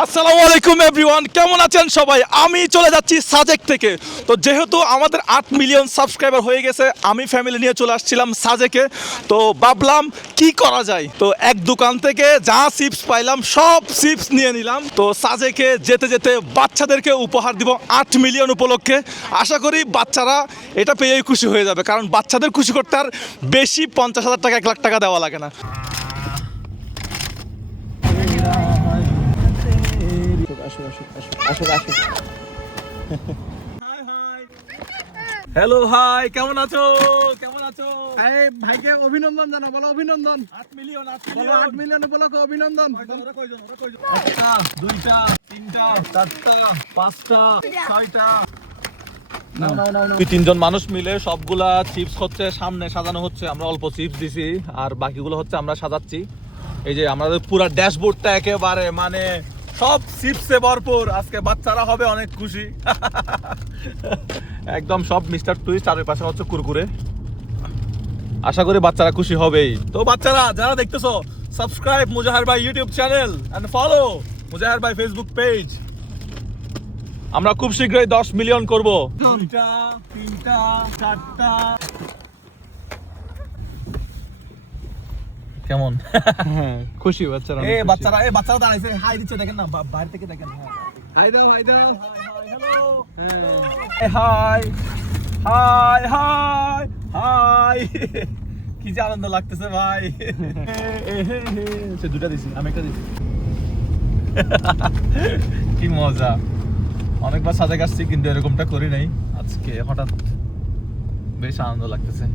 আসসালামু আলাইকুম এভরিওয়ান, কেমন আছেন সবাই? আমি চলে যাচ্ছি সাজেক থেকে। তো যেহেতু আমাদের 8 মিলিয়ন সাবস্ক্রাইবার হয়ে গেছে, আমি ফ্যামিলি নিয়ে চলে আসছিলাম সাজেকে। তো ভাবলাম কি করা যায়, তো এক দোকান থেকে যা চিপস পাইলাম সব চিপস নিয়ে নিলাম। তো সাজেকে যেতে যেতে বাচ্চাদেরকে উপহার দিব 8 মিলিয়ন উপলক্ষে। আশা করি বাচ্চারা এটা পেয়েই খুশি হয়ে যাবে, কারণ বাচ্চাদের খুশি করতে আর বেশি 50,000 টাকা 1 লাখ টাকা দেওয়া লাগে না। হ্যালো, হাই, কেমন আছো? কেমন আছো? আরে ভাইকে অভিনন্দন জানাও, বলো অভিনন্দন। 8 মিলিয়ন, 8 বলো 8 মিলিয়ন উপলক্ষে অভিনন্দন। একটা, দুইটা, তিনটা, চারটা, পাঁচটা, ছয়টা। দুই তিনজন মানুষ মিলে সবগুলা চিপস হচ্ছে সামনে সাজানো হচ্ছে। আমরা অল্প চিপস দিছি আর বাকিগুলো হচ্ছে আমরা সাজাচ্ছি। এই যে আমাদের পুরো ড্যাশবোর্ডটা একেবারে মানে সব চিপসে ভরপুর। আজকে বাচ্চারা হবে অনেক খুশি। একদম সব মিস্টার টুইস্ট, আর ওই পাশে হচ্ছে কুরকুরে। আশা করি বাচ্চারা খুশি হবেই। তো বাচ্চারা যারা দেখতেছো, সাবস্ক্রাইব মুজাহির ভাই YouTube channel and follow Mujahir ভাই ফেসবুক পেজ। আমরা খুব শীঘ্রই 10 মিলিয়ন করব। দুইটা, তিনটা, চারটা। কেমন খুশি বাচ্চারা, এ বাচ্চারা দাঁড়াইছে, হাই দিচ্ছে দেখেন না, বাইরে থেকে দেখেন। হাই দাও হাই দাও। Hello, high high high high. কি যে আনন্দ লাগতেছে ভাই। সে দুটা দিছি, আমি একটা দিছি। কি মজা। অনেকবার সাজে আসছি কিন্তু এরকমটা করি নাই, আজকে হঠাৎ বেশ আনন্দ লাগতেছে।